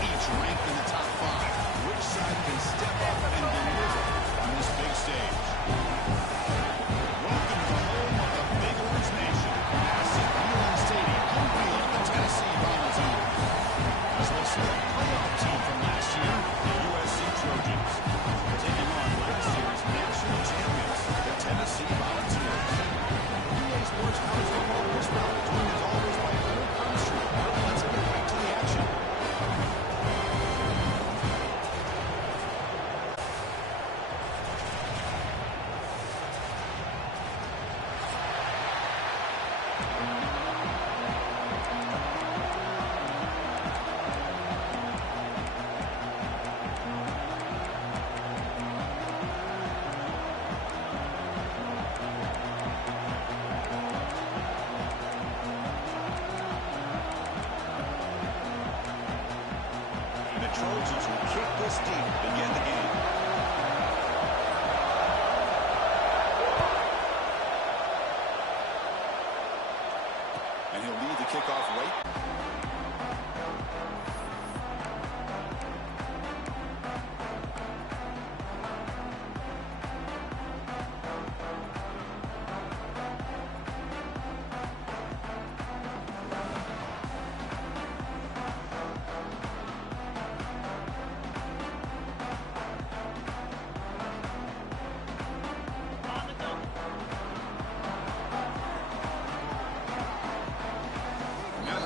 each ranked in the top 5. Which side can step up and deliver on this big stage? Welcome to the home of the Big Orange Nation. Massive G1 Stadium, home field of the Tennessee Volunteers. As we'll see the playoff team from last year, the USC Trojans, taking on last year's national champions, the Tennessee Volunteers. EA Sports College Football Correspondent, joined as always by Eric Armstrong. Let's get right to the action. Trojans will kick this deep to begin the game. And he'll lead the kickoff right.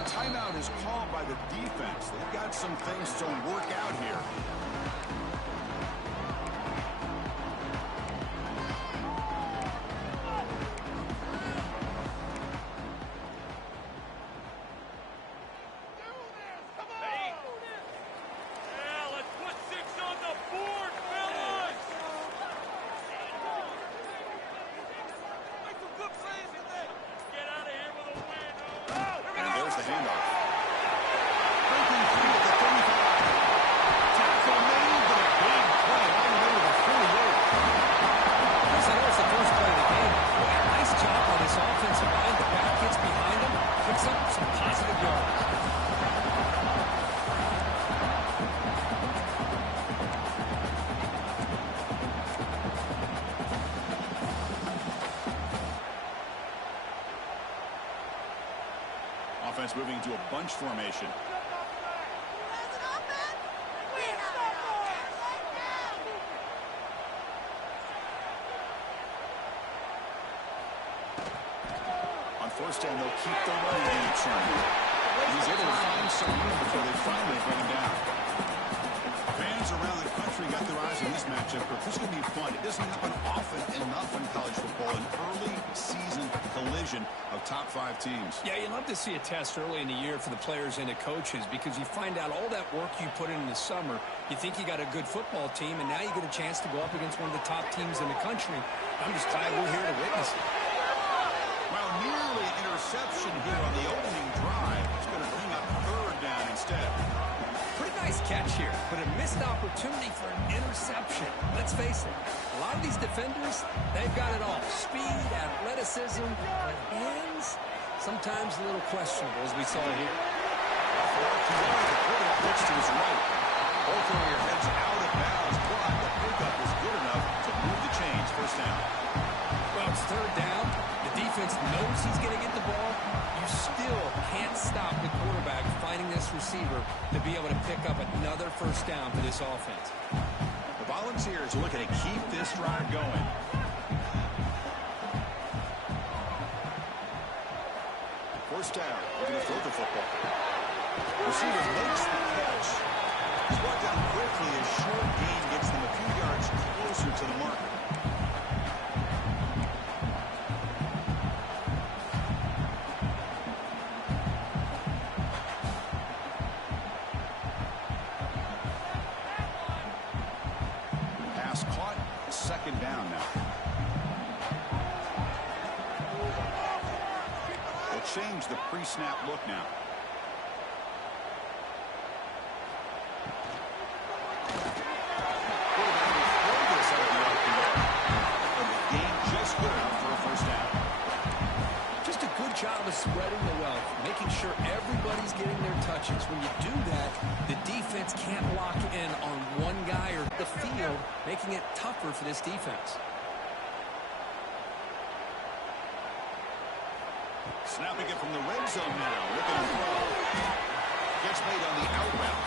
Timeout is called by the defense. They've got some things to work out here. Offense moving to a bunch formation. On first down, they'll keep the running game churning. He's able to find some room before they finally bring him down. Fans around the country got their eyes on this matchup, but this is going to be fun. It doesn't happen often enough in college football, an early season collision of top 5 teams. Yeah, you love to see a test early in the year for the players and the coaches because you find out all that work you put in the summer. You think you got a good football team, and now you get a chance to go up against one of the top teams in the country. I'm just glad we're here to witness it. Well, nearly interception here on the opening drive. It's going to bring up third down instead. Pretty nice catch here, but a missed opportunity for an interception. Let's face it, a lot of these defenders, they've got it all. Speed, athleticism, but hands, sometimes a little questionable, as we saw here. He's on the quarterback pitch to his right. Both of your heads out of bounds, but the pickup was good enough to move the chains. First down. Well, it's third down. The defense knows he's going to get the ball. You still can't stop the quarterback finding this receiver to be able to pick up another first down for this offense. The Volunteers are looking to keep this drive going. First down. Looking to throw the football. Receiver makes the catch. He's brought down quickly. A short gain gets them a few yards closer to the marker. Pass caught. Second down now. They'll change the pre-snap look now. Just a good great job of spreading the wealth, making sure everybody's getting their touches. When you do that, the defense can't lock in on one guy or the field, making it tougher for this defense. Snapping it from the red zone now. Looking to throw. Gets made on the outbound.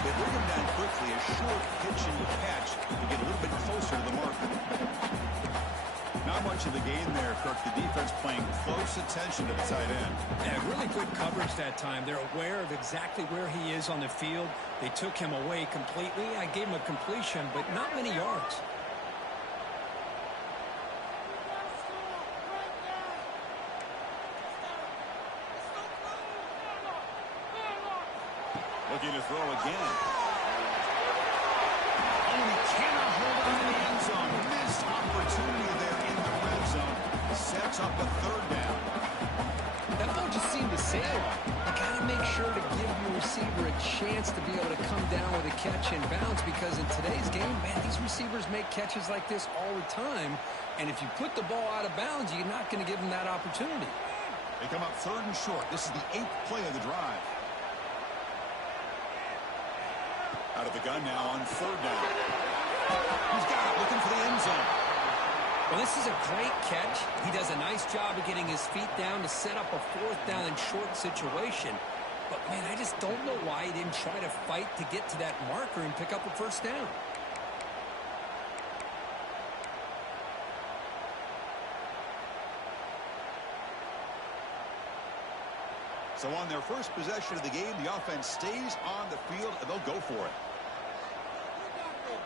They bring him down quickly. A short pitch and catch to get a little bit closer to the marker. Not much of the game there, Kirk. The defense playing close attention to the tight end. Yeah, really good coverage that time. They're aware of exactly where he is on the field. They took him away completely. I gave him a completion, but not many yards. Looking to throw again. Oh, he cannot hold on in the end zone. Missed opportunity there in the red zone. Sets up a third down. That ball just seemed to sail off. You got to make sure to give your receiver a chance to be able to come down with a catch and bounce, because in today's game, man, these receivers make catches like this all the time. And if you put the ball out of bounds, you're not going to give them that opportunity. They come up third and short. This is the 8th play of the drive. Out of the gun now on third down. He's got it, looking for the end zone. Well, this is a great catch. He does a nice job of getting his feet down to set up a fourth down and short situation. But, man, I just don't know why he didn't try to fight to get to that marker and pick up a first down. So on their first possession of the game, the offense stays on the field, and they'll go for it.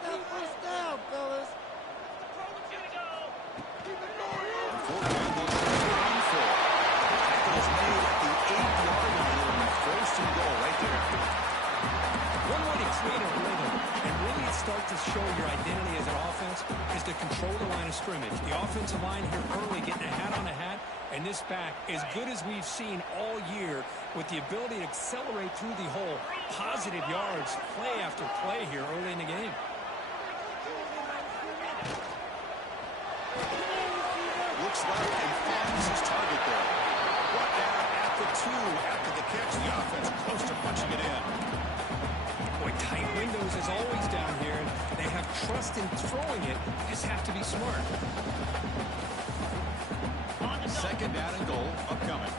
First down, fellas. Fourth down, they'll try to run for it. Tackle is made at the 8-yard line. It'll be first and goal right there. One way to create a rhythm and really start to show your identity as an offense is to control the line of scrimmage. The offensive line here early getting a hat on a hat, and this back, as good as we've seen all year, with the ability to accelerate through the hole, positive yards, play after play here early in the game. Looks left and finds his target there. Brought down at the 2 after the catch. The offense close to punching it in. Boy, tight windows as always down here. They have trust in throwing it. Just have to be smart. Second down and goal upcoming.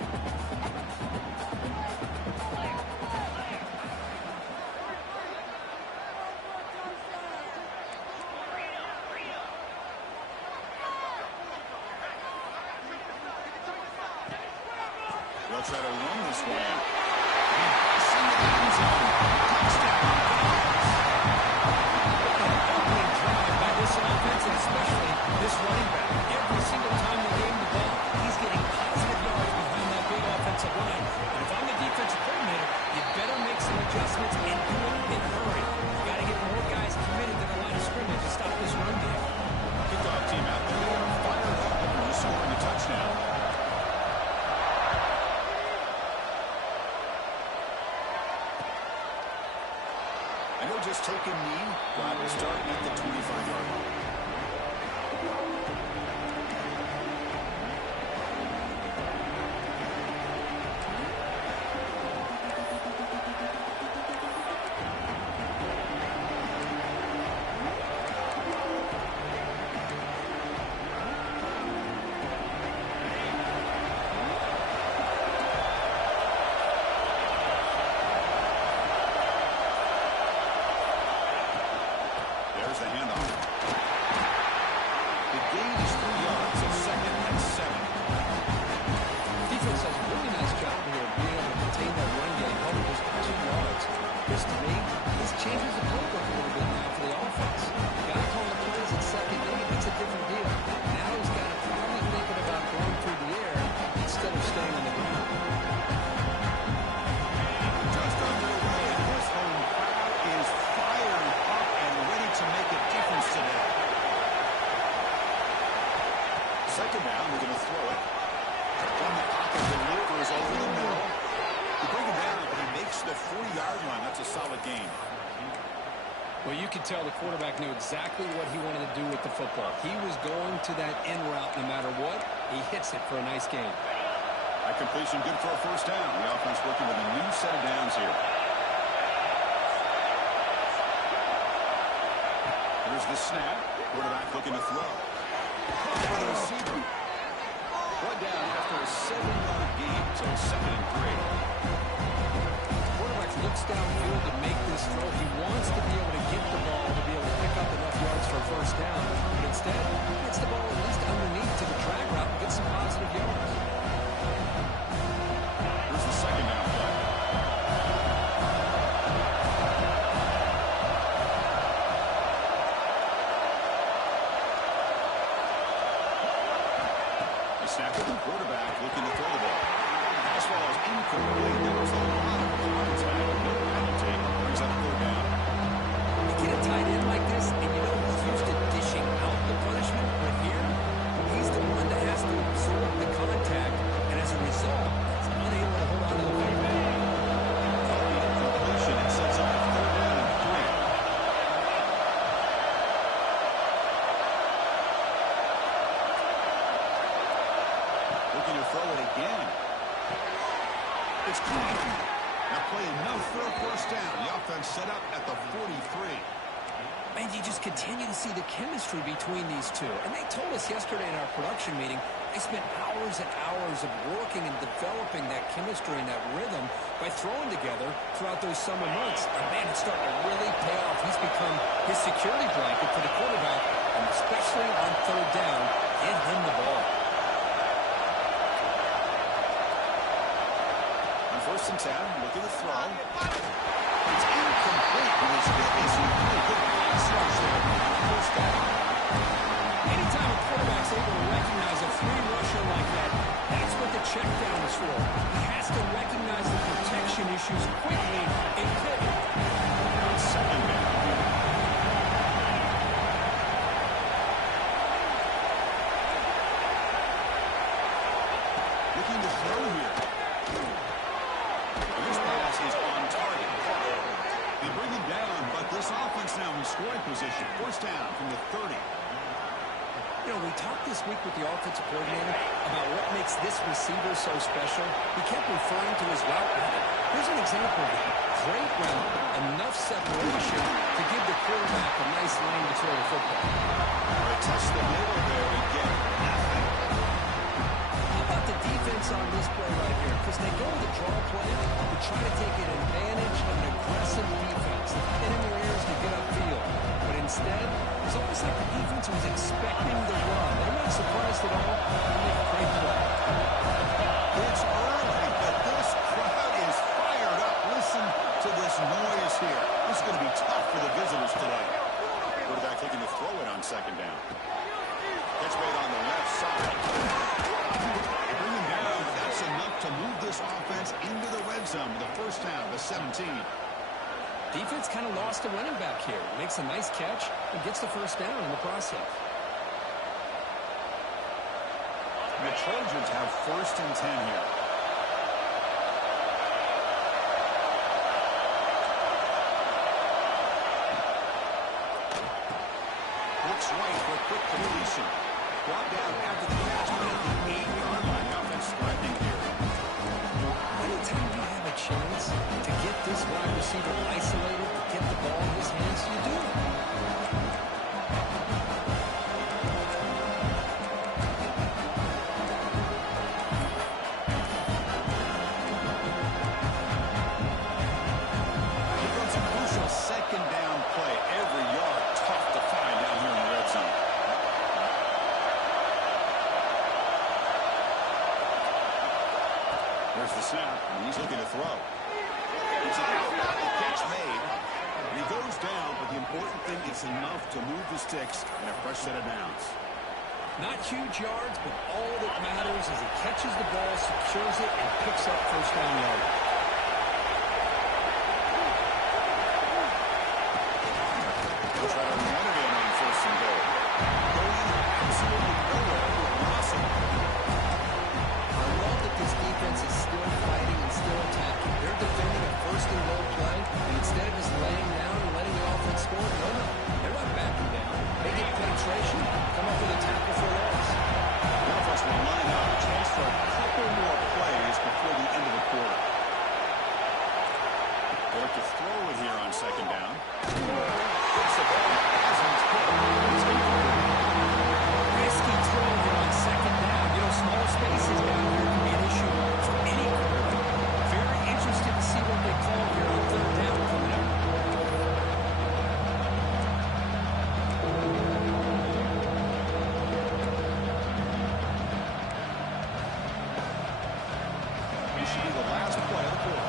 They'll try to run this one out. Passing the end zone. Touchdown. Opening drive by this offense, and especially this running back. Every single time they game the ball, he's getting positive yards behind that big offensive line. And if I'm the defensive coordinator, you better make some adjustments and do it in a hurry. You got to get more guys committed to the line of scrimmage to stop this run game. Kickoff team out there. They are fired up over scoring a touchdown. And he'll just take a knee, drive starting at the 25-yard line. There's the handoff. The gain is 3 yards, so second and 7. Defense does a really nice job here of being able to contain that run game, holding just 2 yards. This, to me, this changes the playbook a little bit now for the offense. The guy calling the plays in second game, that's a different deal. Now he's got to probably thinking about going through the air instead of staying on the ground. Just underway, and this home crowd is fired up and ready to make a difference today. Second down, we're going to throw it. From the pocket, delivers over the middle. You bring him down, but he makes the 40-yard line. That's a solid gain. Well, you could tell the quarterback knew exactly what he wanted to do with the football. He was going to that in route no matter what. He hits it for a nice gain. A That completion good for a first down. The offense working with a new set of downs here. Here's the snap. Quarterback looking to throw. For the receiver. Brought down after a 7-yard gain, so 2nd and 3. Quarterback looks downfield to make this throw. He wants to be able to get the ball to be able to pick up enough yards for a first down. But instead, he gets the ball at least underneath to the drag route and gets some positive yards. Here's the 2nd down play. The snap with the quarterback looking to throw the ball. Pass ball is incomplete. There was a lot of contact. No penalty. Brings up 3rd down. You get a tight end like this, and you know he's used to dishing out the punishment, but here, he's the one that has to absorb the contact, and as a result, he's unable to hold on to the football. Completion. It sets up 3rd down and 3. Looking to throw it again. It's caught. Now play enough for a first down. The offense set up at the 43. Man, you just continue to see the chemistry between these two. And they told us yesterday in our production meeting, they spent hours and hours of working and developing that chemistry and that rhythm by throwing together throughout those summer months. And man, it's starting to really pay off. He's become his security blanket for the quarterback, and especially on 3rd down, get him the ball. On 1st and 10, look at the throw. It's incomplete. He's really good pass rush there. First down. Anytime a quarterback's able to recognize a free rusher like that, that's what the check down is for. He has to recognize the protection issues quickly and quickly. 2nd down. Looking to throw here. This pass is on target. They bring him down, but this offense now in scoring position. First down from the 30. You know, we talked this week with the offensive coordinator about what makes this receiver so special. He kept referring to his route running. Here's an example of that. Great route, enough separation to give the quarterback a nice lane to throw the football. They touch the middle there and get nothing. How about the defense on this play right here? Because they go to the draw play to try to take an advantage of an aggressive defense. And in their ears to get upfield. But instead, it's almost like the defense was expecting the run. They're not surprised at all. They make a great play. It's early, but this crowd is fired up. Listen to this noise here. This is going to be tough for the visitors today. Quarterback looking to throw it on 2nd down. Catch made on the left side. They bring him down, but that's enough to move this offense into the red zone with a first down to 17. Defense kind of lost a running back here. Makes a nice catch and gets the first down in the process. The Trojans have 1st and 10 here. Looks right for a quick completion. Brought down after the catch, but at the 8-yard line. The offense threatening here. Anytime you have a chance to get this wide receiver isolated, to get the ball in his hands, you do it. Becomes a crucial 2nd down play. Every yard tough to find down here in the red zone. There's the snap, and he's looking to throw. It's an out catch made. And he goes down, but the important thing is enough to move the sticks and a fresh set of downs. Not huge yards, but all that matters is he catches the ball, secures it, and picks up first down yardage. They'll try to run it in on 1st and goal. Going absolutely nowhere with Lawson. I love that this defense is still fighting and still attacking. They're defending a 1st and goal play, and instead of just laying down and letting the offense score, no, they're not backing down. They get penetration, come up with a tackle for a loss. The offense will line up, chance for a couple more plays. This should be the last play of the quarter.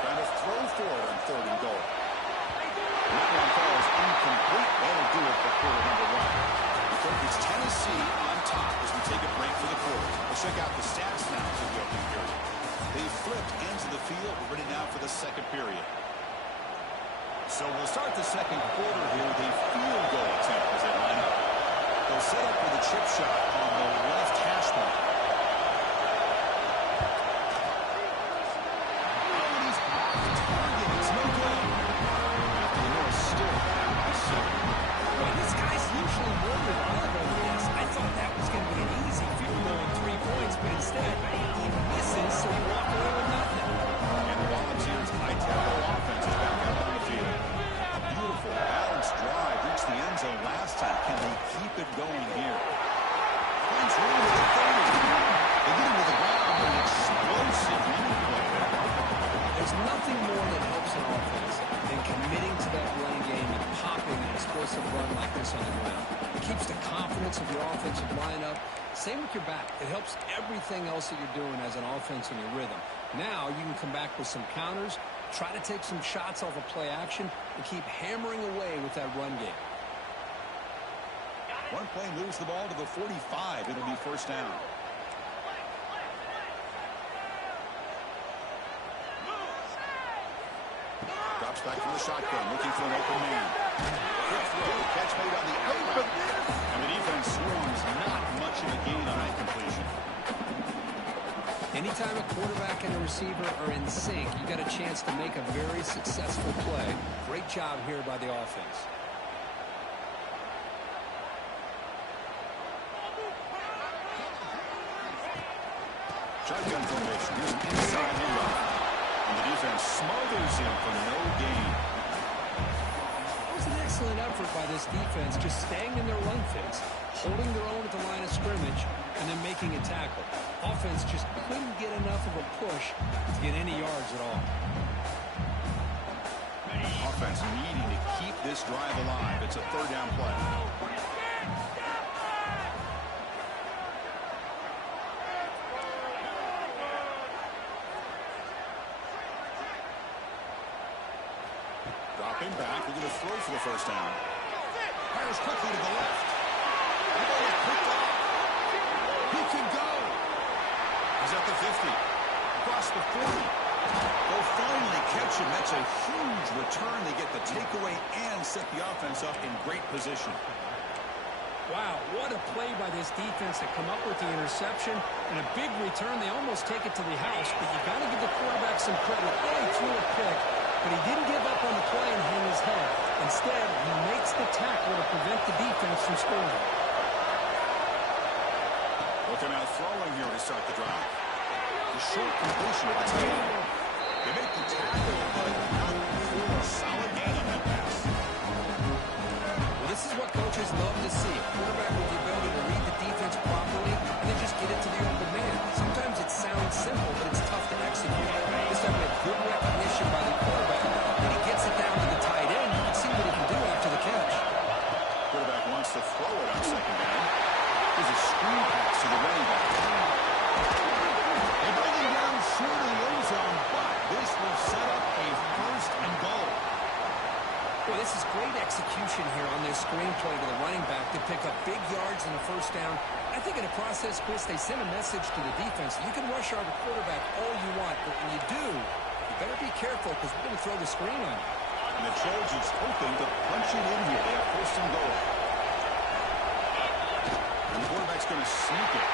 Trying to throw forward on 3rd and goal. That one falls incomplete. That'll do it for quarter number 1. It's Tennessee on top as we take a break for the quarter. Let's check out the stats now for the opening period. They flipped ends of the field. We're ready now for the second period. So we'll start the second quarter here. The field goal attempt as they line up. They'll set up with a chip shot on the left hash mark. This guy's usually more reliable than this. I thought that was going to be an easy field goal and 3 points, but instead, he misses, so we walk away with nothing. And the Volunteers' high-tempo offense is back out on the field. A beautiful, balanced drive reached the end zone last time. Can they keep it going here? Finds room with the 30. They get him to the ground with an explosive running play there. There's nothing more that helps an offense than committing to that running game and popping an explosive run like this on the ground. It keeps the confidence of your offensive lineup. Same with your back. It helps everything else that you're doing as an offense in your rhythm. Now you can come back with some counters, try to take some shots off of play action, and keep hammering away with that run game. One play moves the ball to the 45. It'll be first down. Drops back from the shotgun, looking for an open man. Quick throw, catch made on the outright. And the defense swarms, not much of a gain on that completion. Anytime a quarterback and a receiver are in sync, you got a chance to make a very successful play. Great job here by the offense. Shotgun formation. Here's an inside handoff. And the defense smothers him for no gain. It was an excellent effort by this defense, just staying in their run fits, holding their own at the line of scrimmage, and then making a tackle. Offense just couldn't get enough of a push to get any yards at all. Offense needing to keep this drive alive. It's a 3rd down play. Dropping back, we're going to throw for the first down. Fires quickly to the left. The ball is picked off. He can go. He's at the 50. Across the 40. They'll finally catch him. That's a huge return. They get the takeaway and set the offense up in great position. Wow, what a play by this defense to come up with the interception and a big return. They almost take it to the house, but you got to give the quarterback some credit. Yeah, he threw a pick, but he didn't give up on the play and hang his head. Instead, he makes the tackle to prevent the defense from scoring. Looking out throwing here to start the drive. The short completion of the tight end. They make the tackle, but not for a solid gain on that pass. Well, this is what coaches love to see. A quarterback with the ability to read the defense properly and then just get it to the open man. Sometimes it sounds simple, but it's tough to execute. This time we have good recognition by the quarterback. When he gets it down to the tight end, you can see what he can do after the catch. Quarterback wants to throw it on 2nd down. There's a screen pass to the running back. They bring him down short of the end zone, but this will set up a 1st and goal. Boy, this is great execution here on this screen play to the running back to pick up big yards in the 1st down. I think in the process, Chris, they send a message to the defense. You can rush our quarterback all you want, but when you do, you better be careful because we're going to throw the screen on you. And the Trojans hoping to punch it in here. They have 1st and goal. And the quarterback's going to sneak it.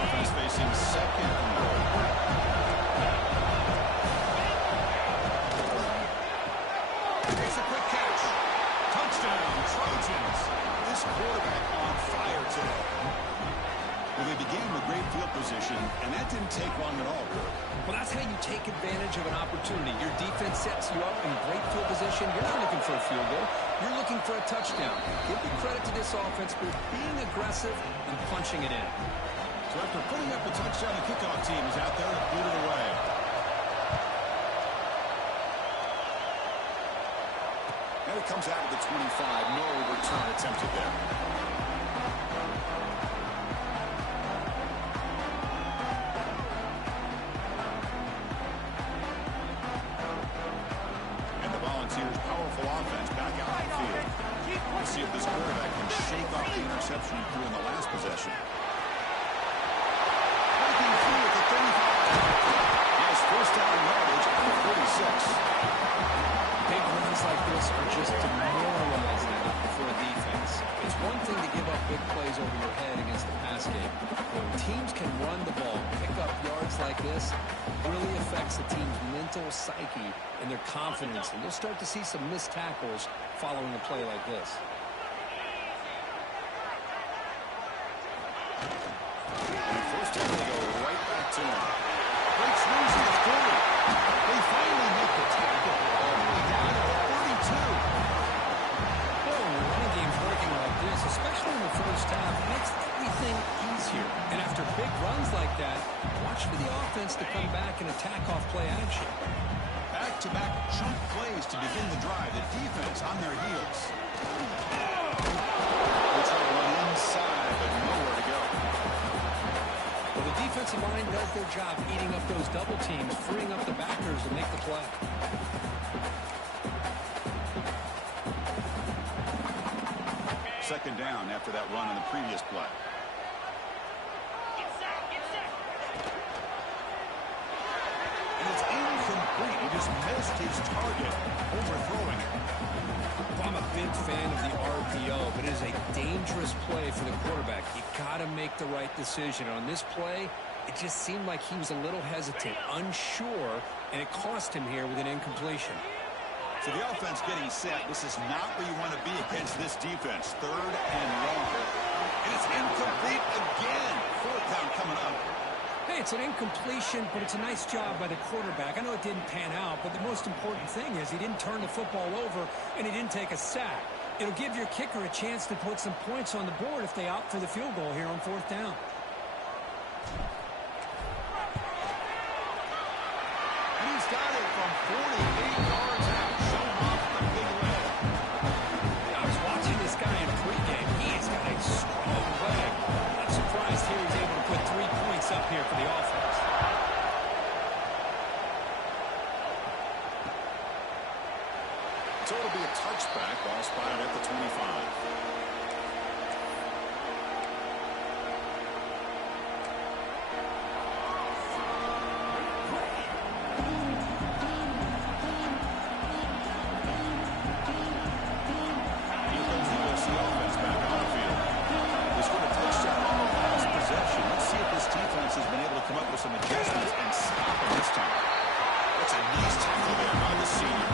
Offense facing 2nd this quarterback on fire today. Well, they began with great field position, and that didn't take long at all, Kirk. Well, that's how you take advantage of an opportunity. Your defense sets you up in great field position. You're not looking for a field goal. You're looking for a touchdown. Give the credit to this offense for being aggressive and punching it in. So after putting up a touchdown, the kickoff team is out there to boot it away. And it comes out of the 25. No return attempted there. And the Volunteers' powerful offense back out on the field. Let's see if this quarterback can shake off the interception he threw in the last possession. Breaking through at the 35. Nice first down yardage at the 46. Big runs like this are just demoralizing for a defense. It's one thing to give up big plays over your head against the pass game. When teams can run the ball, pick up yards like this, it really affects the team's mental psyche and their confidence. And you'll start to see some missed tackles following a play like this. And first down, they go right back to him. Breaks loose at the 40. They finally make the tackle all the way down to the 32. Well, when the running game's working like this, especially in the first half, it makes everything easier. And after big runs like that, watch for the offense to come back and attack off play action. Back-to-back chunk plays to begin the drive. The defense on their heels. They try to run inside, but nowhere to go. Well, the defensive line does their job eating up those double teams, freeing up the backers to make the play. Second down after that run on the previous play. And it's incomplete. He just missed his target, overthrowing it. Well, I'm a big fan of the RPO, but it is a dangerous play for the quarterback. You got to make the right decision. On this play, it just seemed like he was a little hesitant, unsure, and it cost him here with an incompletion. So the offense getting set. This is not where you want to be against this defense. Third and long. And it's incomplete again. Fourth down coming up. Hey, it's an incompletion, but it's a nice job by the quarterback. I know it didn't pan out, but the most important thing is he didn't turn the football over and he didn't take a sack. It'll give your kicker a chance to put some points on the board if they opt for the field goal here on fourth down. And he's got it from 48 yards out. Show off the big leg. I was watching this guy in pregame. He has got a strong leg. I'm surprised here he's able to put 3 points up here for the offense. So it'll be a touchback. Ball spotted at the 25. Some adjustments and stop him this time. That's a nice tackle there by the senior.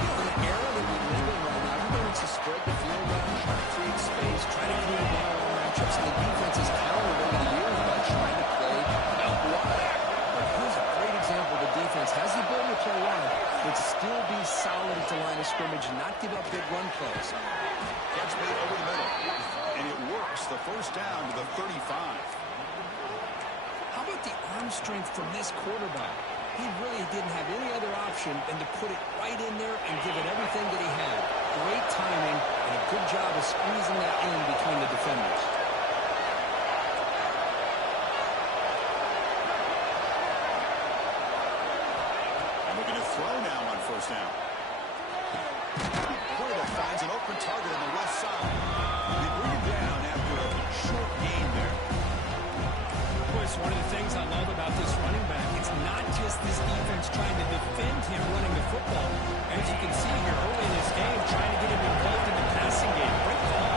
You know, in the era that we live in right now, everybody wants to spread the field around, try to create space, try to create narrow matchups, and the defense has countered over the years by trying to play out wide. But here's a great example. The defense has the ability to play wide, but still be solid at the line of scrimmage and not give up big run plays. Catch made over the middle. And it works. The first down to the 35. How about the arm strength from this quarterback? He really didn't have any other option than to put it right in there and give it everything that he had. Great timing and a good job of squeezing that in between the defenders. And looking to throw now on first down. Quarterback finds an open target on the left side. They bring it down after a short gain there. It's one of the things I love about this running back. It's not just this defense trying to defend him running the football. As you can see here early in this game, trying to get him involved in the passing game. Great call.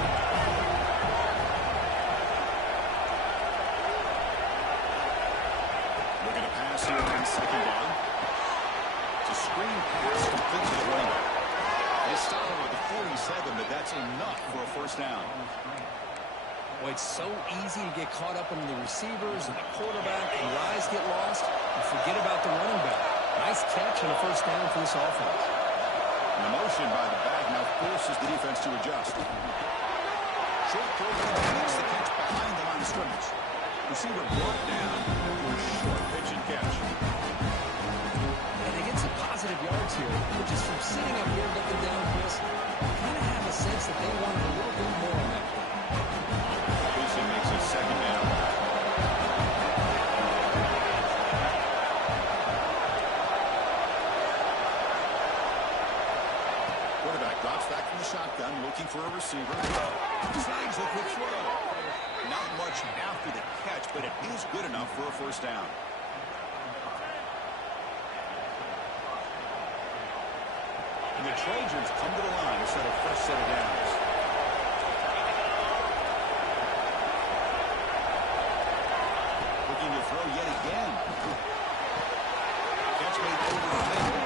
Looking to pass here on second down. It's a screen pass complete to the running back. They stop him at the 47, but that's enough for a first down. Well, it's so easy to get caught up in the receivers and the quarterback, and your eyes get lost. You forget about the running back. Nice catch and a first down for this offense. And the motion by the back now forces the defense to adjust. Short throw makes the catch behind the line of scrimmage. Receiver brought down for a short pitch and catch. And they get some positive yards here, which is from sitting up here looking down, Chris. Kind of have a sense that they wanted a little bit more on that play. Mason makes a second down. Quarterback drops back from the shotgun, looking for a receiver. Slides with the throw. Not much after the catch, but it is good enough for a first down. And the Trojans come to the line to set a fresh set of downs. Looking to throw yet again. Catch made over the middle.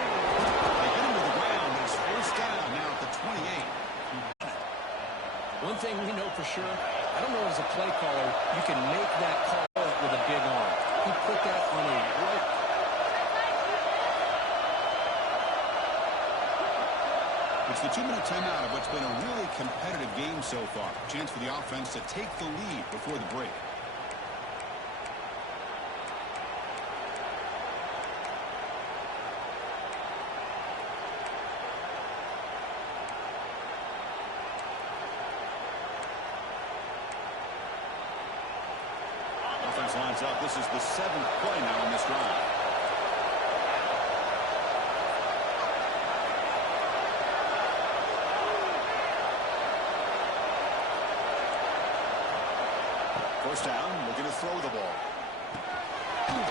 They hit him to the ground, but it's first down now at the 28. One thing we know for sure, I don't know as a play caller, you can make that call with a big arm. He put that on a rope. It's the 2-minute timeout of what's been a really competitive game so far. Chance for the offense to take the lead before the break. Offense lines up. This is the 7th play now on this drive. First down, looking to throw the ball.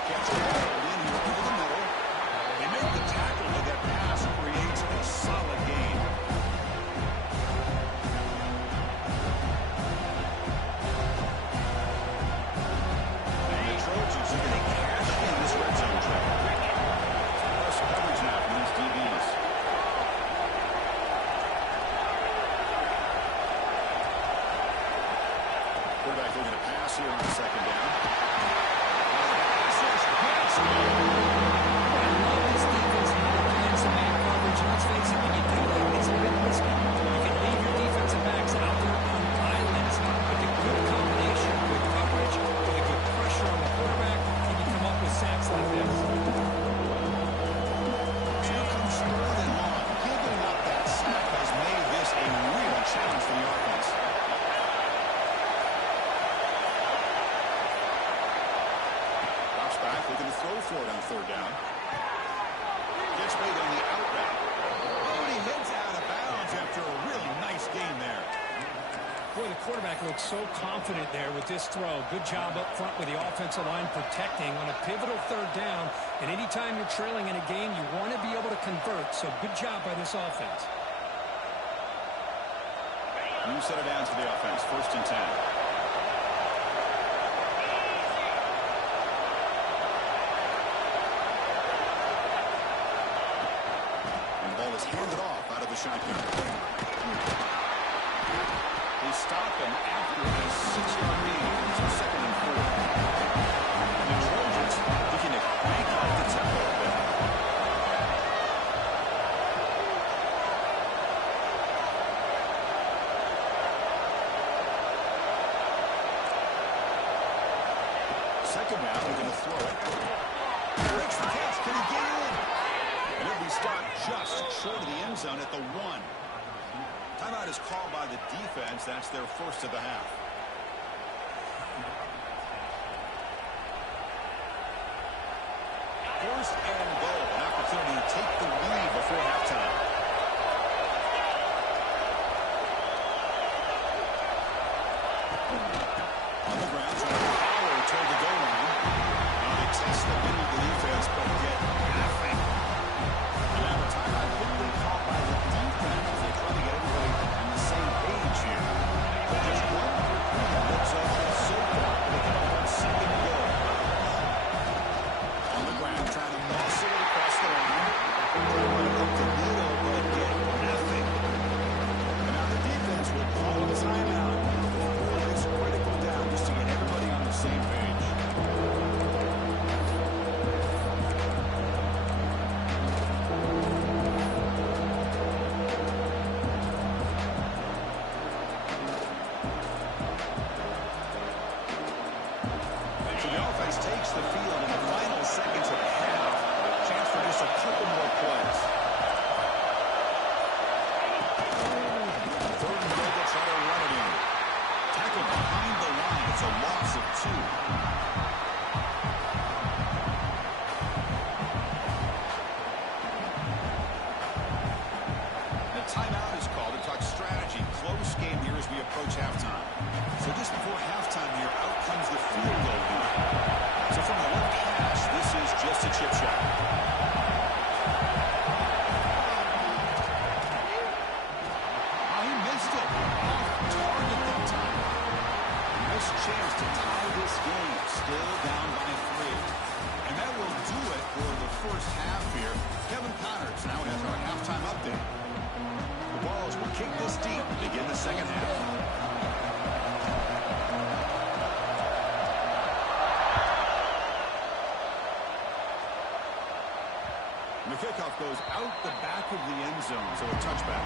Catch the ball in here over the middle. They make the tackle, but that pass creates a solid gain. And the Trojans are going to cash in this red zone trap. Plus coverage now from these DBs. Quarterback looking to pass here on second down. I love this defense now playing some man coverage. Let's face it, when you do that, it's a bit risky. You can leave your defensive backs out there on islands, but the good combination of good coverage with a good pressure on the quarterback, and you come up with sacks like this. So here comes Sterling on. Giving up that sack has made this a real challenge for the offense. Drops back, looking to throw for it on third down. Gets made on the out route. Oh, and he heads out of bounds after a really nice game there. Boy, the quarterback looks so confident there with this throw. Good job up front with the offensive line protecting on a pivotal third down. And anytime you're trailing in a game, you want to be able to convert. So good job by this offense. New set of downs for the offense. First and 10. And the ball is handed off out of the shotgun. They stop him after a 6-yard gain. So second and 4. And the Trojans looking to crank up the tempo a bit. Second down, they're going to throw it. Breaks the catch. Can he get in? And it'll be stopped just short of the end zone at the 1. Timeout is called by the defense. That's their first of the half. First and goal. An opportunity to take the lead before halftime. On the ground, trying to power toward the goal line. They test the middle of the defense, but get nothing. And now the timeout quickly called by the defense as they try to get everybody on the same page here. But just 1 minutes so far, they come up on second and goal. On the ground, trying to muscle it across the line. Up the middle, the second half. And the kickoff goes out the back of the end zone, so a touchback.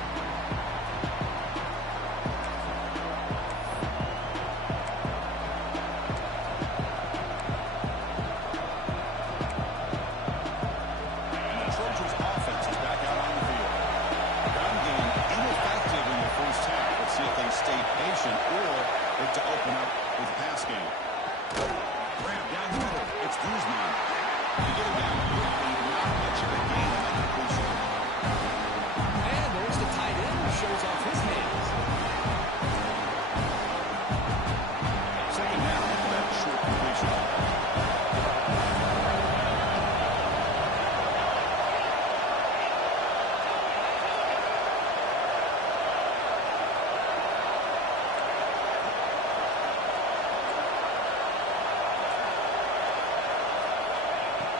And the Trojans' offense is back out on the field. Run game ineffective in the first half. Let's see if they stay patient or look to open up with the pass game. Grab down the middle. It's Guzman. To get it down quickly, not much of a gain on that completion. And there's the tight end who shows off his hands. Second down after that short completion.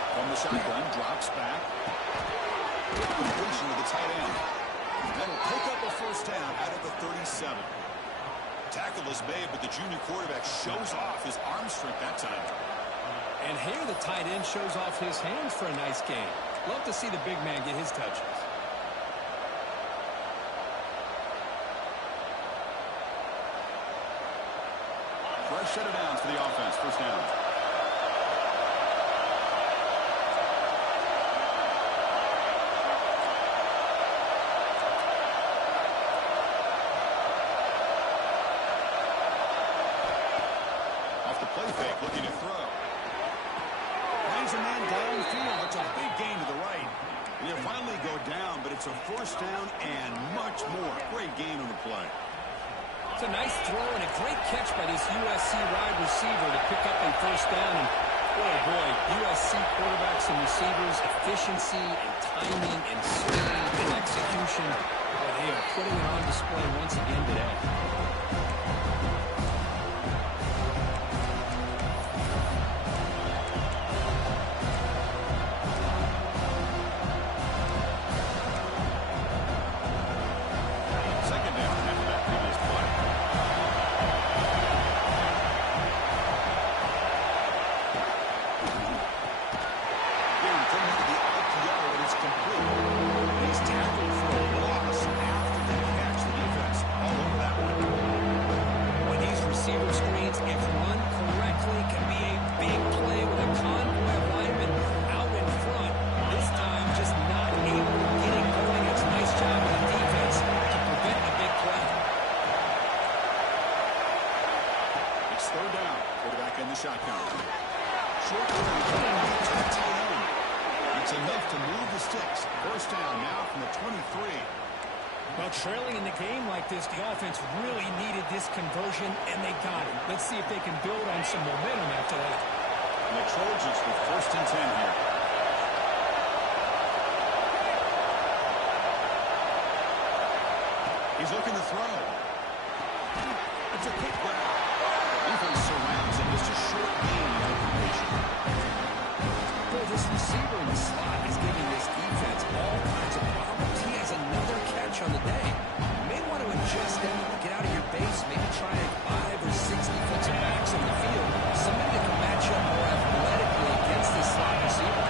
From the shotgun, drops back. Completion to the tight end. That'll pick up a first down out of the 37. Tackle is made, but the junior quarterback shows off his arm strength that time. And here the tight end shows off his hands for a nice game. Love to see the big man get his touches. Fresh set of downs for the offense. First down. Off the play fake, looking to throw. Finds a man downfield. It's a big gain to the right. He'll finally go down, but it's a first down and much more. Great gain on the play. It's a nice throw and a great catch by this USC wide receiver to pick up a first down. And boy, USC quarterbacks and receivers, efficiency and timing and speed and execution. Boy, they are putting it on display once again today. Second down after that previous play. Again, coming to the RPO, and it's complete. And he's tackled for a loss after the catch. The defense all over that one. When these receiver screens, if run correctly, can be a big play with a convoy of linemen out in front. This time, just not able to get it going. It's a nice job of the defense to prevent a big play. It's third down. Quarterback in the shotgun. Short quarterback to the tight end. It's enough to move the sticks. First down now from the 23. Well, trailing in the game like this, the offense really needed this conversion, and they got it. Let's see if they can build on some momentum after that. And the Trojans with first and 10 here. He's looking to throw. It's a quick grab. Defense surrounds him. Just a short gain in that completion. Boy, this receiver in the slot is giving this defense all kinds of problems. He has another catch on the day. You may want to adjust that, get out of your base, maybe try 5 or 6 defensive backs on the field. Somebody that can match up more athletically against this slot receiver.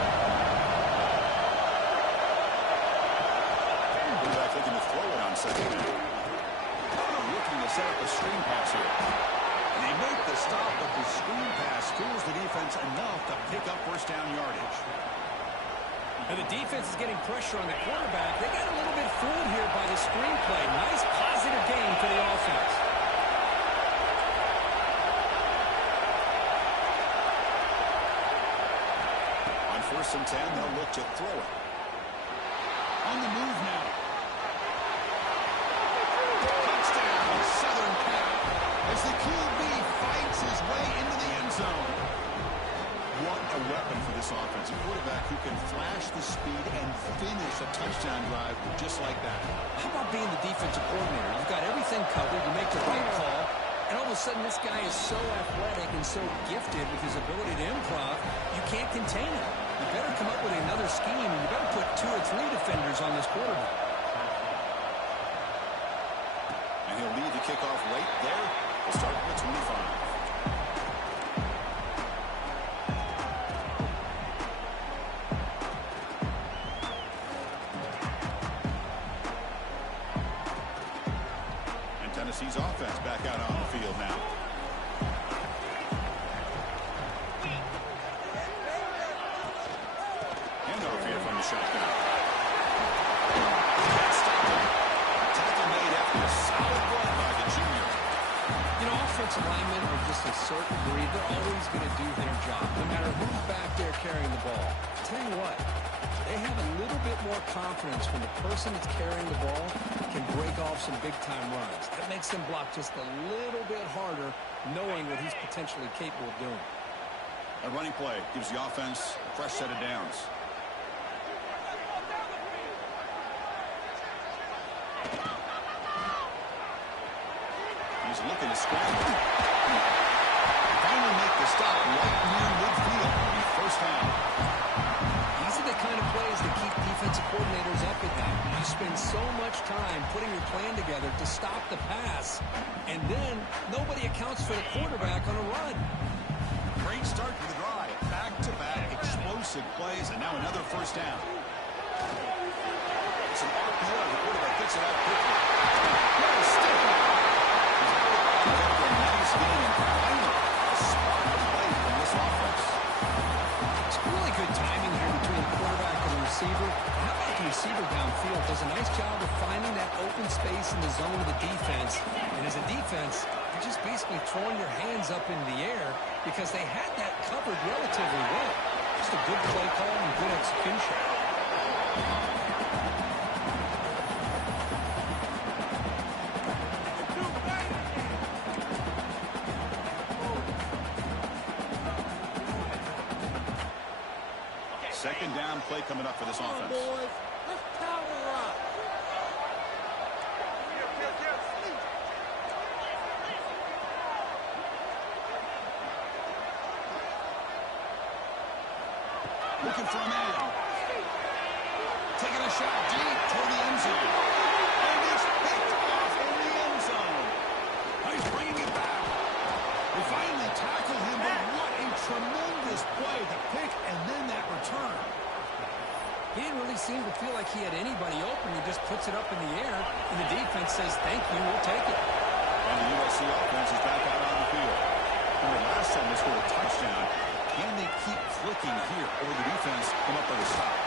Quarterback looking to throw it on second down. Looking to set up a screen pass here. And they make the stop, but the screen pass fools the defense enough to pick up first down yardage. And the defense is getting pressure on the quarterback. They got a little bit fooled here by the screenplay. Nice positive game for the offense. On first and 10, they'll look to throw it. On the move now. Touchdown, Southern Cal, as the QB fights his way into the end zone. What a weapon for this offense. A quarterback who can flash the speed and finish a touchdown drive just like that. How about being the defensive coordinator? You've got everything covered. You make the right call. And all of a sudden, this guy is so athletic and so gifted with his ability to improv, you can't contain him. You better come up with another scheme, and you better put 2 or 3 defenders on this quarterback. And he'll leave The kickoff right there. We'll start at the 25. Tennessee's offense back out on the field now. Handoff here from the shotgun. Tackle made after a solid run by the junior. You know, offensive linemen are just a certain breed. They're always going to do their job, no matter who's back there carrying the ball. I'll tell you what, they have a little bit more confidence when the person that's carrying the ball can break off some big-time runs. That makes them block just a little bit harder, knowing what he's potentially capable of doing. A running play gives the offense a fresh set of downs. He's looking to scramble. Finally make the stop right near midfield. First down. These are the kind of plays that keep defensive coordinators up at night. You spend so much time putting your plan together to stop the pass, and then nobody accounts for the quarterback on a run. Great start to the drive. Back-to-back explosive plays, and now another first down. It's an RPO. The quarterback gets it out quickly. No stick. He's able to get a nice game and finally a spot play from this offense. It's really good timing here between the quarterback and the receiver. How about the receiver downfield does a nice job of finding that open space in the zone of the defense. And as a defense, you're just basically throwing your hands up in the air because they had that covered relatively well. Just a good play call and good execution. Second down play coming up for this offense. Boys, let's power up. Looking for a man. Taking a shot deep toward the end zone. And it's picked off in the end zone. Oh, he's bringing it back. They finally tackled him, but what a tremendous play. The pick and then that return. He didn't really seem to feel like he had anybody open. He just puts it up in the air, and the defense says, thank you, we'll take it. And the USC offense is back out on the field. And the last time they scored a touchdown, can they keep clicking here, or the defense come up with a stop?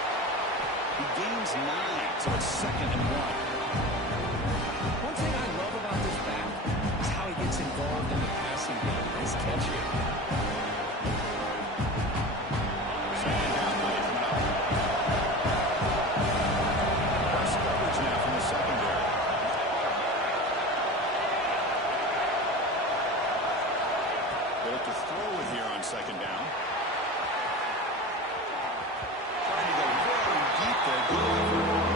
He gains 9, so it's 2nd and 1. One thing I love about this back is how he gets involved in the passing game. Nice catch here. Second down play coming up. Press coverage now from the secondary. They look to throw it here on second down. Trying to go very deep there.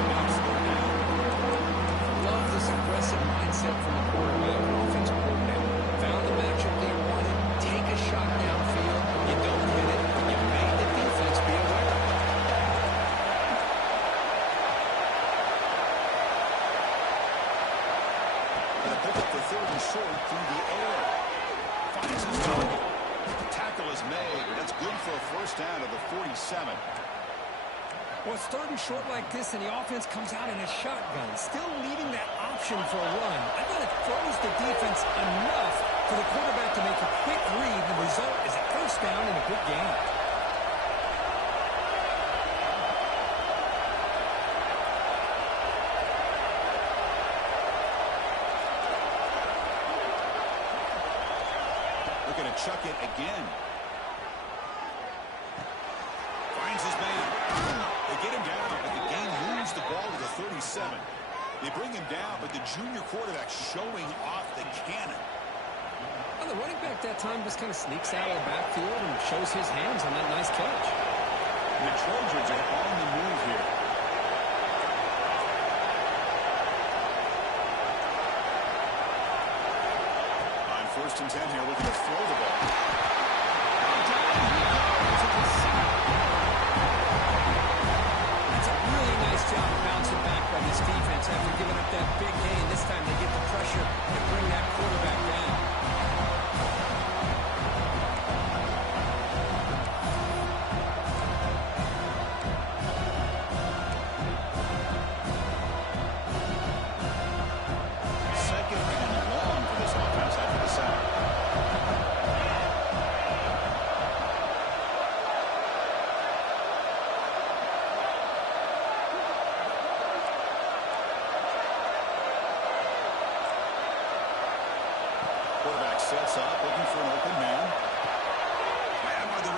Now it's third down. Love this aggressive mindset from the quarterback and offensive coordinator. Found the matchup they wanted. Take a shot downfield. You don't hit it. You made the defense be aware. Gonna pick up the 3rd and short through the air. Finds his target. The tackle is made. That's good for a first down to the 47. Well, it's 3rd and short like this, and the offense comes out in a shotgun, still leaving that option for a run. I thought it throws the defense enough for the quarterback to make a quick read. The result is a first down and a good gain. Looking to chuck it again. Finds his man. They get him down, but the game moves the ball to the 37. They bring him down, but the junior quarterback showing off the cannon. Well, the running back that time just kind of sneaks out of the backfield and shows his hands on that nice catch. The Trojans are on the move here. On 1st and 10 here, looking to throw the ball. That's a really nice job of bouncing back by this defense after giving up that big gain. This time they get the pressure and bring that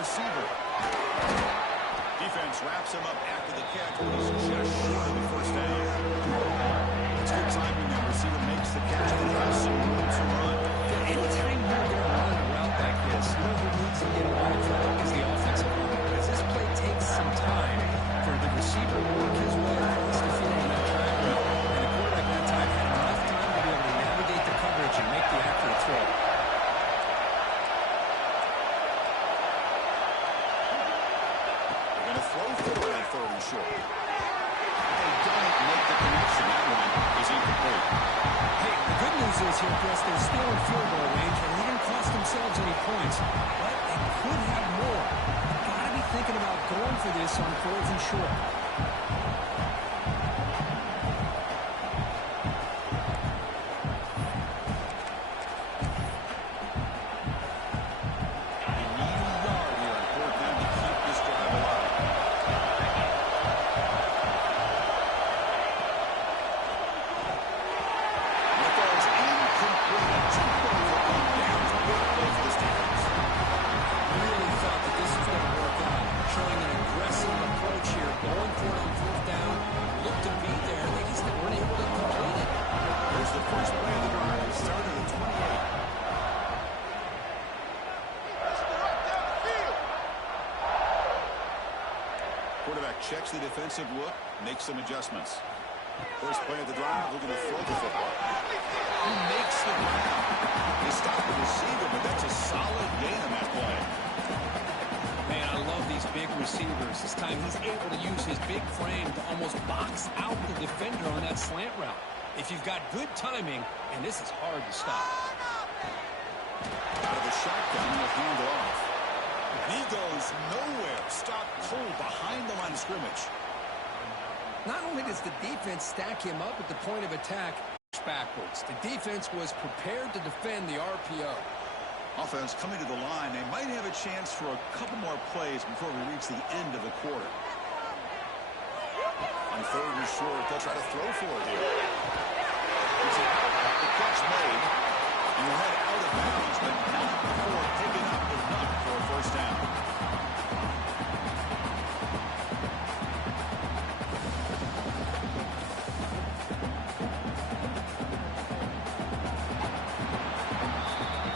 receiver. Defense wraps him up after the catch, but he's just short of the first down. It's good timing. The receiver makes the catch and has some room to run. Anytime you're going to run a route like this, you know who needs to get a line of trouble is the offensive line. Because this play takes some time for the receiver to work his way across the field on that track route. And the quarterback that time had enough time to be able to navigate the coverage and make the accurate throw. They're going to throw for it on third and short. They don't make the connection. That one is incomplete. Hey, the good news is here, Chris, they're still in field goal range, and they didn't cost themselves any points. But they could have more. You've got to be thinking about going for this on fourth and short. Quarterback checks the defensive look, makes some adjustments. First play of the drive, looking to throw the football. He makes the grab. They stop the receiver, but that's a solid gain on that play. Man, I love these big receivers. This time he's able to use his big frame to almost box out the defender on that slant route. If you've got good timing, and this is hard to stop. Out of the shotgun, he'll hand it off. He goes nowhere. Stopped cold behind the line of scrimmage. Not only does the defense stack him up at the point of attack backwards, the defense was prepared to defend the RPO. Offense coming to the line. They might have a chance for a couple more plays before we reach the end of the quarter. On third and short, they'll try to throw for it here. It's out. The catch made. And we'll head out of bounds, but not before picking up enough for a first down.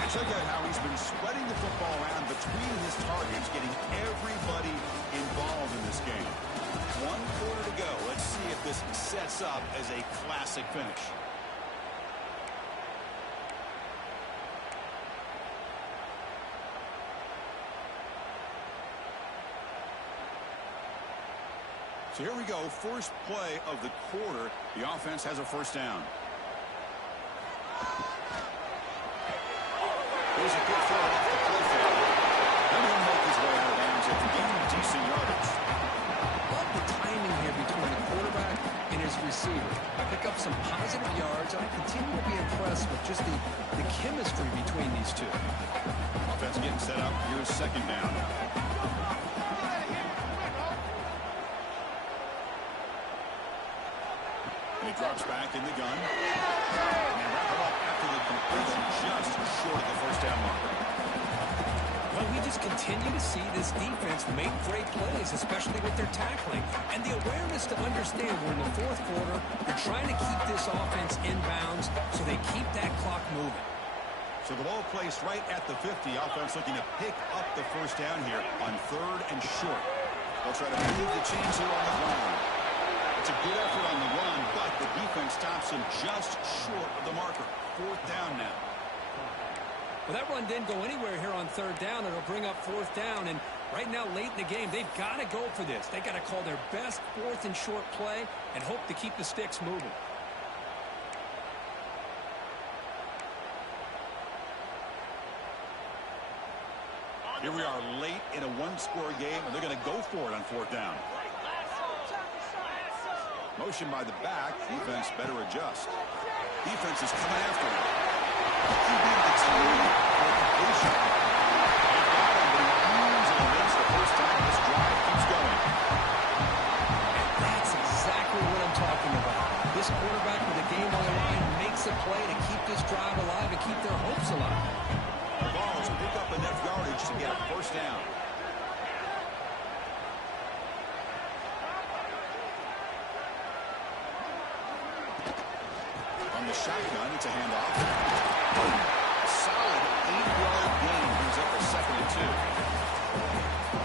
And check out how he's been spreading the football around between his targets, getting everybody involved in this game. 1 quarter to go. Let's see if this sets up as a classic finish. So here we go, first play of the quarter. The offense has a first down. Here's a good throw off the play fake. And he'll make his way out of bounds at the game. Decent yardage. Love the timing here between the quarterback and his receiver. I pick up some positive yards, and I continue to be impressed with just the chemistry between these two. Offense getting set up. Here's second down. And he drops back in the gun. And they wrap it up after the completion, just short of the first down marker. Well, we just continue to see this defense make great plays, especially with their tackling. And the awareness to understand we're in the fourth quarter, they're trying to keep this offense in bounds so they keep that clock moving. So the ball placed right at the 50. Offense looking to pick up the first down here on third and short. They'll try to move the chains here on the ground. It's a good effort on the run, but the defense stops him just short of the marker. Fourth down now. Well, that run didn't go anywhere here on third down. It'll bring up fourth down, and right now, late in the game, they've got to go for this. They've got to call their best fourth and short play and hope to keep the sticks moving. Here we are late in a one-score game, and they're going to go for it on fourth down. Motion by the back. Defense better adjust. Defense is coming after him. QB gets through for completion. They've got him, but he moves and makes the first time. This drive keeps going. And that's exactly what I'm talking about. This quarterback with the game on the line makes a play to keep this drive alive and keep their hopes alive. The Vols pick up enough yardage to get a first down. from the shotgun. It's a handoff. A solid 8-yard gain brings up a 2nd and 2.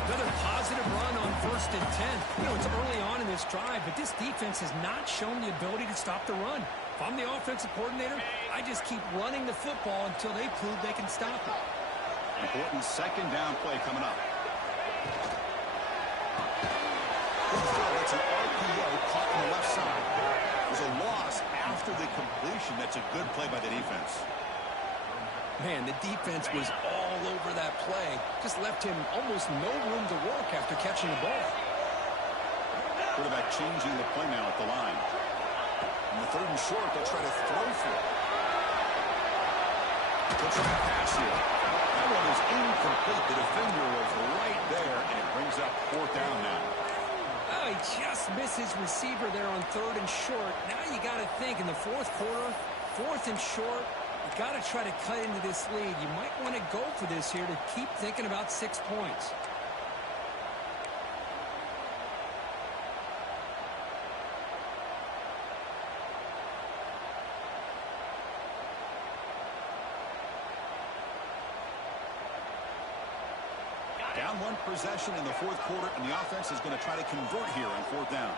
Another positive run on 1st and 10. You know, it's early on in this drive, but this defense has not shown the ability to stop the run. If I'm the offensive coordinator, I just keep running the football until they prove they can stop it. Important 2nd down play coming up. It's an RPO caught on the left side. There's a loss after the completion. That's a good play by the defense. Man, the defense was all over that play. Just left him almost no room to work after catching the ball. Quarterback changing the play now at the line. On the 3rd and short, they'll try to throw for it. They'll try to pass here. That one is incomplete. The defender was right there, and it brings up 4th down now. Oh, he just missed his receiver there on 3rd and short. Now you got to think in the 4th quarter, 4th and short, you got to try to cut into this lead. You might want to go for this here to keep thinking about 6 points. Down 1 possession in the 4th quarter, and the offense is going to try to convert here on 4th down.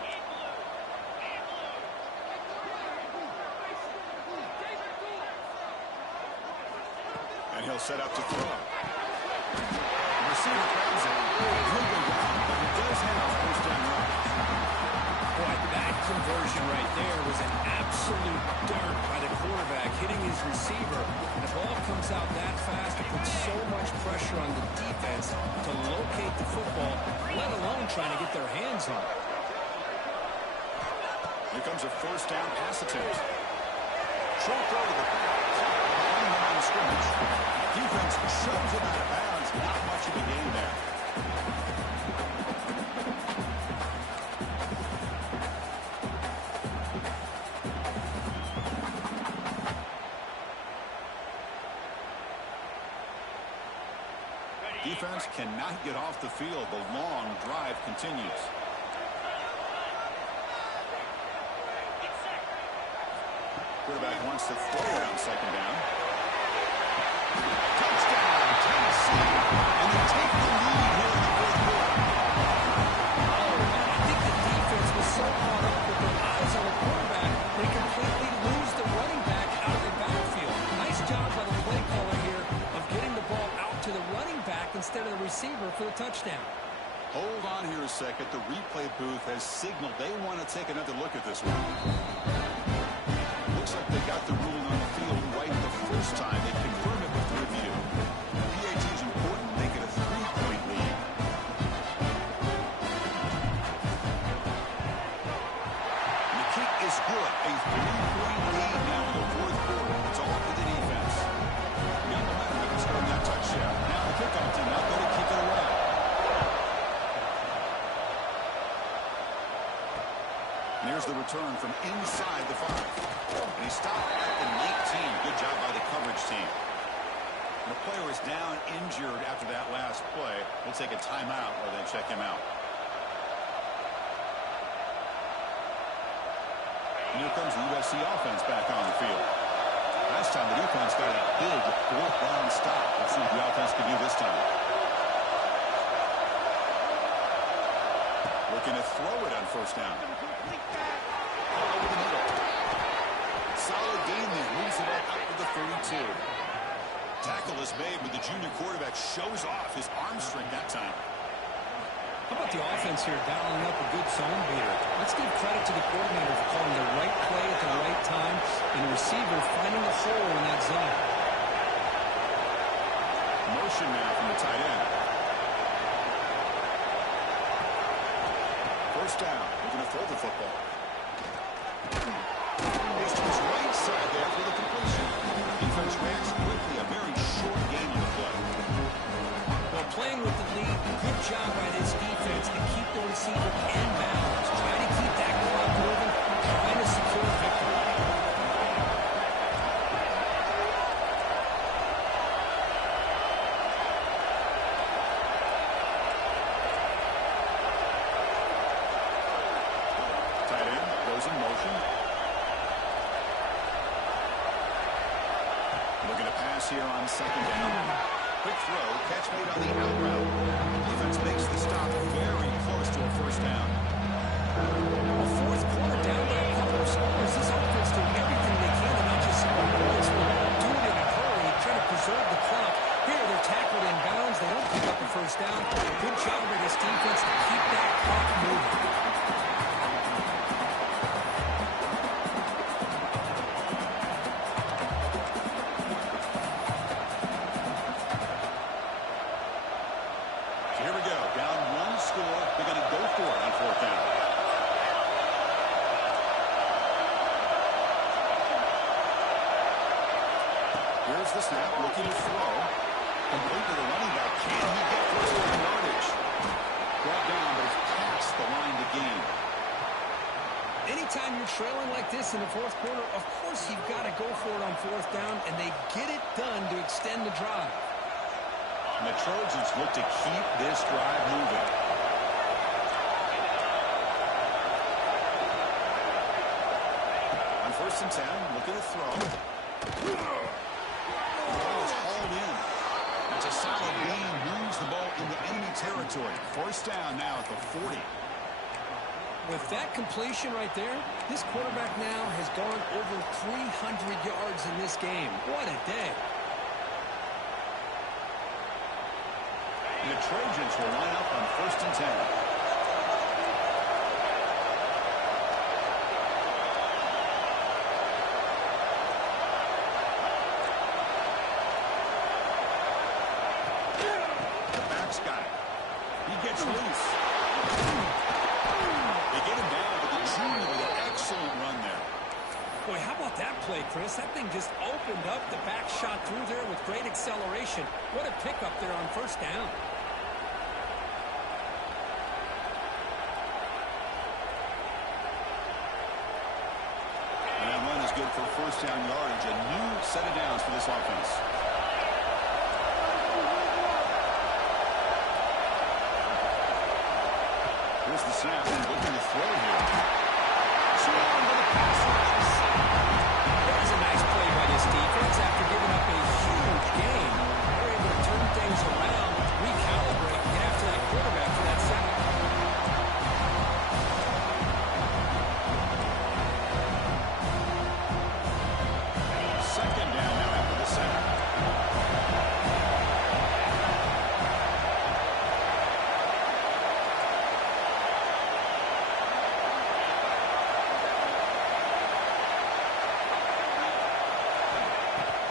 And he'll set up to throw. The receiver grabs it. He'll go down, but he does have a 1st down run. Boy, that conversion right there was an absolute dart by the quarterback hitting his receiver. And the ball comes out that fast. It puts so much pressure on the defense to locate the football, let alone trying to get their hands on it. Here comes a 1st down pass attempt. Short throw to the pass. Behind the line of scrimmage. Defense shoves it out of bounds. Not much of a gain there. Defense cannot get off the field. The long drive continues. Quarterback wants to throw it on 2nd down. Touchdown, Tennessee. And they take the lead here in the 4th quarter. I think the defense was so caught up with their eyes on the quarterback, they completely lose the running back out of the backfield. Nice job by the play caller here of getting the ball out to the running back instead of the receiver for the touchdown. Hold on here a second. The replay booth has signaled they want to take another look at this one. Looks like they got the ruling on the field right the first time. They confirm it with the review. PAT is important. Make it a 3-point lead. And the kick is good. A 3-point lead now in the 4th quarter. It's all up to the defense. Got momentum after scoring that touchdown. Now the kickoff team not going to kick it away. And here's the return from inside the 5. And he stopped at the 19. Good job by the coverage team. And the player is down injured after that last play. We'll take a timeout while they check him out. And here comes the USC offense back on the field. Last time the defense got a big 4th down stop. Let's see what the offense can do this time. Looking to throw it on 1st down. All over the middle. Solid gain there. Moves it up to the 32. Tackle is made, but the junior quarterback shows off his arm strength that time. How about the offense here dialing up a good zone beater? Let's give credit to the coordinator for calling the right play at the right time and the receiver finding a hole in that zone. Motion now from the tight end. 1st down. We're going to throw the football. He's to his right side there for the completion. Defense reacts quickly. A very short game on the play. Well, playing with the lead, good job by this defense to keep the receiver in bounds. Try to keep that clock moving, trying to secure victory. Tight end goes in motion. pass here on second down. Quick throw, catch made on the out route. Defense makes the stop very close to a first down. A fourth quarter down by a couple of scores. This offense doing everything they can to not just score points, but do it in a hurry, trying to preserve the clock. Here, they're tackled in bounds. They don't pick up the first down. Good job by this defense to keep that clock moving. Here we go. Down one score. They're going to go for it on fourth down. Here's the snap. Looking to throw. Complete to the running back. Can he get first down yardage? Brought down, but it's past the line to gain. Anytime you're trailing like this in the fourth quarter, of course you've got to go for it on fourth down, and they get it done to extend the drive. And the Trojans look to keep this drive moving. On first and 10, looking to throw. The ball is hauled in. That's a solid gain. Moves the ball into enemy territory. First down now at the 40. With that completion right there, this quarterback now has gone over 300 yards in this game. What a day. The Trojans will line up on first and 10. The back's got it. He gets loose. They get him down, but the junior with an excellent run there. Boy, how about that play, Chris? That thing just opened up. The back shot through there with great acceleration. What a pickup there on first down. And that run is good for first down yardage. A new set of downs for this offense. Here's the snap. Looking to throw here. Swung to the passer. There's a nice play by this defense after giving up a huge gain. They're able to turn things around, recalibrate, and get after that quarterback for that sack. Second down now after the sack.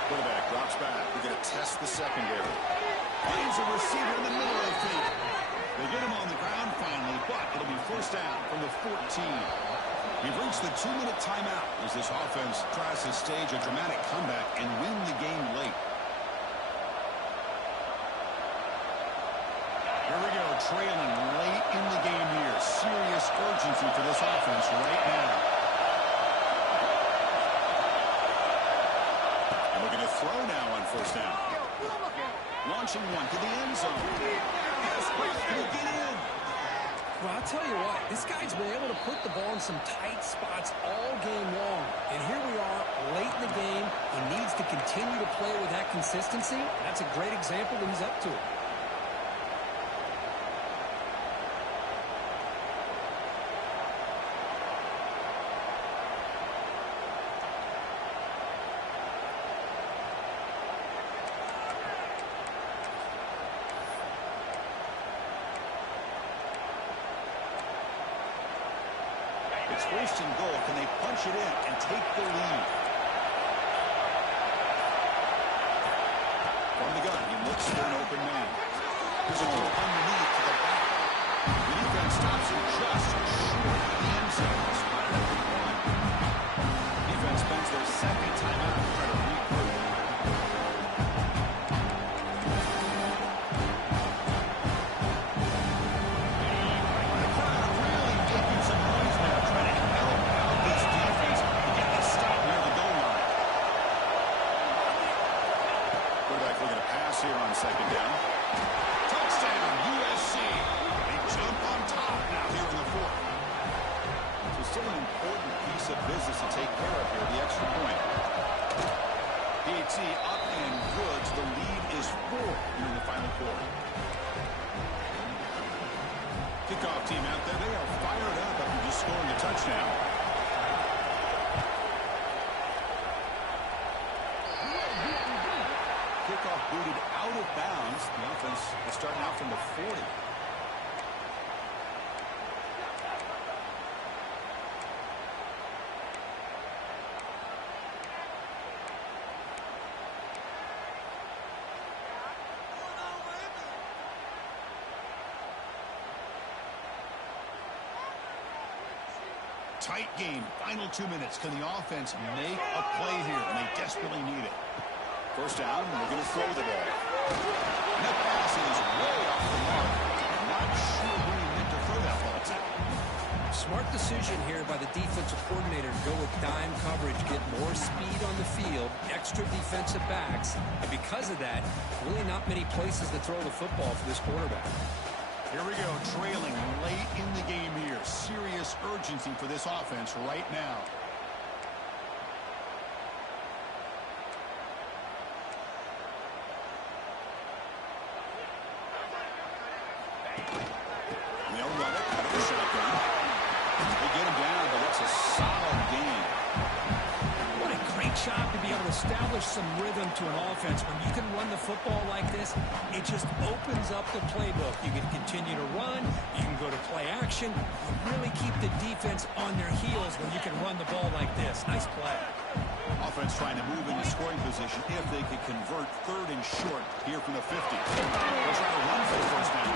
Quarterback drops back. They're going to test the secondary. Finds a receiver in the middle of the field. They get him on the ground finally, but it'll be first down from the 14. We've reached the 2-minute timeout as this offense tries to stage a dramatic comeback and win the game late. Here we go, trailing late in the game here. Serious urgency for this offense right now. And we're going to throw now on first down. Launching one to the end zone. Can he get in? Well, I'll tell you what, this guy's been able to put the ball in some tight spots all game long. And here we are, late in the game. He needs to continue to play with that consistency. That's a great example that he's up to it. It's first and goal. Can they punch it in and take the lead? From the gun, he looks for an open man. There's a throw underneath to the back. The defense stops it just short of the end zone. Spotted at the 1. Defense spends their second timeout to try to regroup. Here on second down. Touchdown, USC. They jump on top now here in the fourth. So still an important piece of business to take care of here, the extra point. PAT up and goods. The lead is 4 in the final quarter. Kickoff team out there. They are fired up after just scoring a touchdown. Kickoff booted out of bounds. The offense is starting out from the 40. Tight game. Final 2 minutes. Can the offense make a play here? And they desperately need it. First down, they're going to throw the ball. And that pass is way off the mark. I'm not sure who he meant to throw that ball to. Smart decision here by the defensive coordinator to go with dime coverage, get more speed on the field, extra defensive backs, and because of that, really not many places to throw the football for this quarterback. Here we go, trailing late in the game here. Serious urgency for this offense right now. They'll run it out of the shotgun. They get him down, but that's a solid gain. What a great job to be able to establish some rhythm to an offense. When you can run the football like this, it just opens up the playbook. You can continue to run. You can go to play action. You really keep the defense on their heels when you can run the ball like this. Nice play. Offense trying to move into scoring position if they could convert 3rd and short here from the 50. They'll try to run for the first down.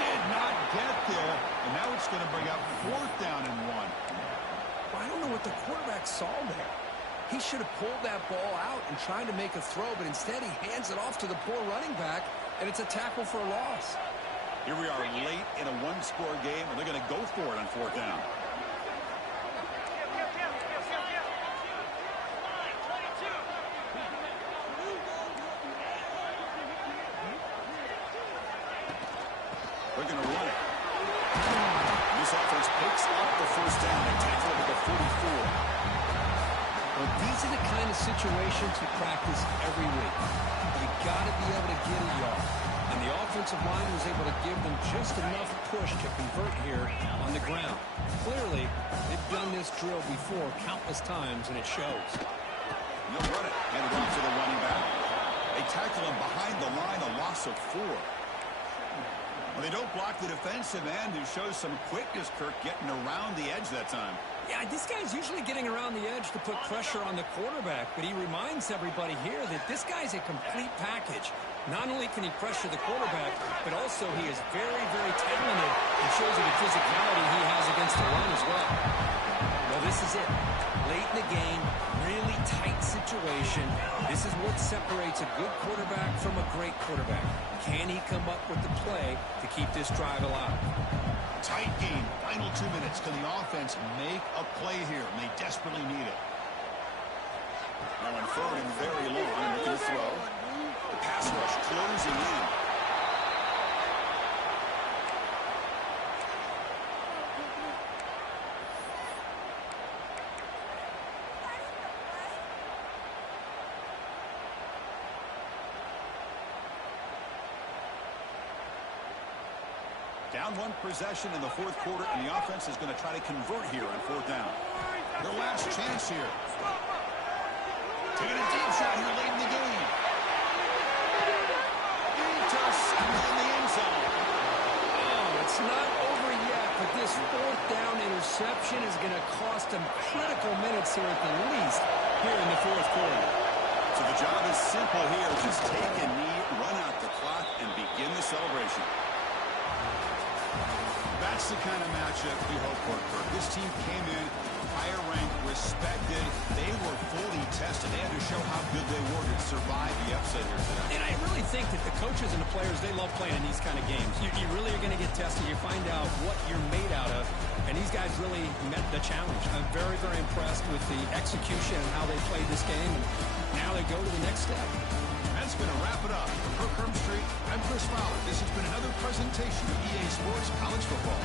Did not get there, and now it's going to bring up 4th down and 1. I don't know what the quarterback saw there. He should have pulled that ball out and tried to make a throw, but instead he hands it off to the poor running back, and it's a tackle for a loss. Here we are late in a 1-score game, and they're going to go for it on 4th down. They're going to run it. This offense picks up the first down. They tackle it at the 44. Well, these are the kind of situations you practice every week. You got to be able to get a yard. And the offensive line was able to give them just enough push to convert here on the ground. Clearly, they've done this drill before countless times, and it shows. They'll run it. Hand it off to the running back. They tackle him behind the line, a loss of 4. Well, they don't block the defensive end, who shows some quickness, Kirk, getting around the edge that time. Yeah, this guy's usually getting around the edge to put pressure on the quarterback, but he reminds everybody here that this guy's a complete package. Not only can he pressure the quarterback, but also he is very, very talented and shows you the physicality he has against the run as well. Well, this is it. Late in the game, really tight situation. This is what separates a good quarterback from a great quarterback. Can he come up with the play to keep this drive alive? Tight game. Final 2 minutes. Can the offense make a play here? And they desperately need it. Now on 3rd and very long, looking to throw. The pass rush closing in. Down 1 possession in the 4th quarter, and the offense is going to try to convert here on 4th down. Their last chance here. Taking a deep shot here late in the game. In the end zone. Oh, it's not over yet, but this 4th down interception is going to cost them critical minutes here at the least here in the 4th quarter. So the job is simple here. Just take a knee, run out the clock, and begin the celebration. That's the kind of matchup we hope for, Kirk. This team came in higher ranked, respected. They were fully tested. They had to show how good they were to survive the upset here today. And I really think that the coaches and the players, they love playing in these kind of games. You really are going to get tested. You find out what you're made out of. And these guys really met the challenge. I'm very, very impressed with the execution and how they played this game. And now they go to the next step. That's going to wrap it up. For Kirk Street, I'm Chris Fowler. This has been another presentation of EA Sports College Football.